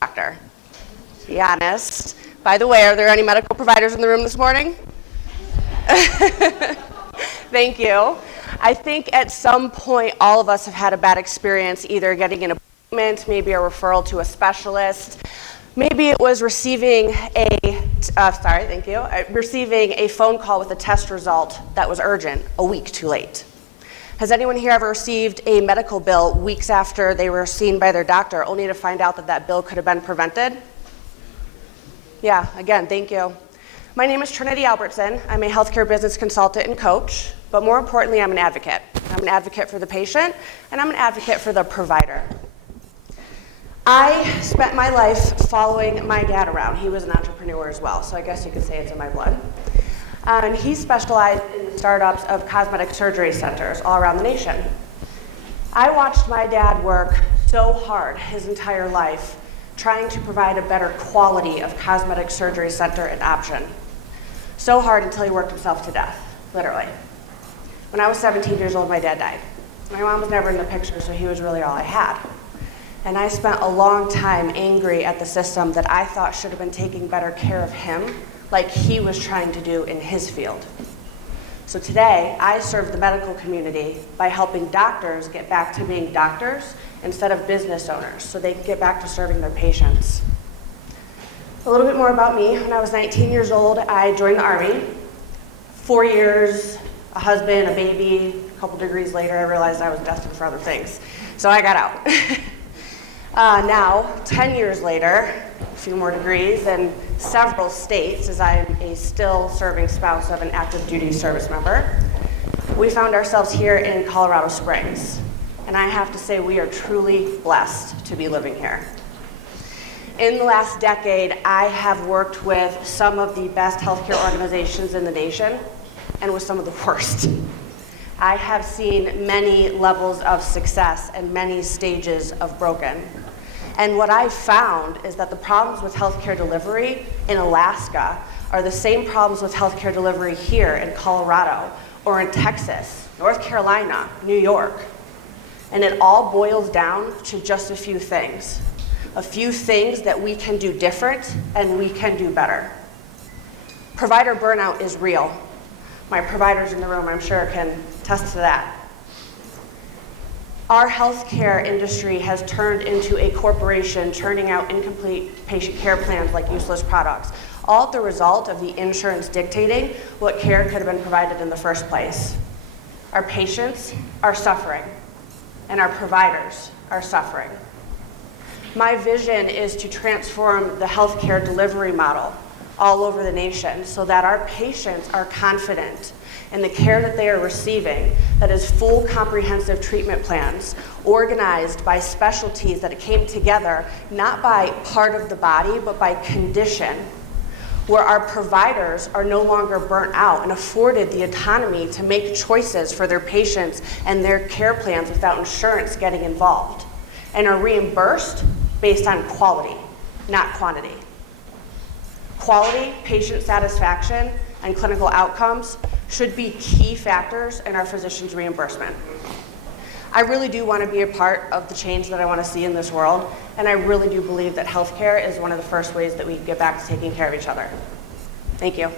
doctor. Be honest. By the way, are there any medical providers in the room this morning? Thank you. I think at some point all of us have had a bad experience either getting an appointment, maybe a referral to a specialist. Maybe it was receiving receiving a phone call with a test result that was urgent, a week too late. Has anyone here ever received a medical bill weeks after they were seen by their doctor, only to find out that that bill could have been prevented? Yeah, again, thank you. My name is Trininty Albertson. I'm a healthcare business consultant and coach, but more importantly, I'm an advocate. I'm an advocate for the patient, and I'm an advocate for the provider. I spent my life following my dad around. He was an entrepreneur as well, so I guess you could say it's in my blood. And he specialized in the startups of cosmetic surgery centers all around the nation. I watched my dad work so hard his entire life trying to provide a better quality of cosmetic surgery center and option. So hard until he worked himself to death, literally. When I was 17 years old, my dad died. My mom was never in the picture, so he was really all I had. And I spent a long time angry at the system that I thought should have been taking better care of him, like he was trying to do in his field. So today, I serve the medical community by helping doctors get back to being doctors instead of business owners, so they can get back to serving their patients. A little bit more about me. When I was 19 years old, I joined the Army. 4 years, a husband, a baby, a couple degrees later, I realized I was destined for other things. So I got out. Now, 10 years later, a few more degrees and several states, as I am a still serving spouse of an active duty service member, we found ourselves here in Colorado Springs. And I have to say, we are truly blessed to be living here. In the last decade, I have worked with some of the best healthcare organizations in the nation and with some of the worst. I have seen many levels of success and many stages of broken. And what I've found is that the problems with healthcare delivery in Alaska are the same problems with healthcare delivery here in Colorado or in Texas, North Carolina, New York. And it all boils down to just a few things that we can do different and we can do better. Provider burnout is real. My providers in the room, I'm sure, can attest to that. Our healthcare industry has turned into a corporation churning out incomplete patient care plans like useless products, all the result of the insurance dictating what care could have been provided in the first place. Our patients are suffering, and our providers are suffering. My vision is to transform the healthcare delivery model all over the nation so that our patients are confident in the care that they are receiving, that is full comprehensive treatment plans organized by specialties that came together not by part of the body but by condition, where our providers are no longer burnt out and afforded the autonomy to make choices for their patients and their care plans without insurance getting involved, and are reimbursed based on quality, not quantity. Quality, patient satisfaction, and clinical outcomes should be key factors in our physicians' reimbursement. I really do want to be a part of the change that I want to see in this world, and I really do believe that healthcare is one of the first ways that we can get back to taking care of each other. Thank you.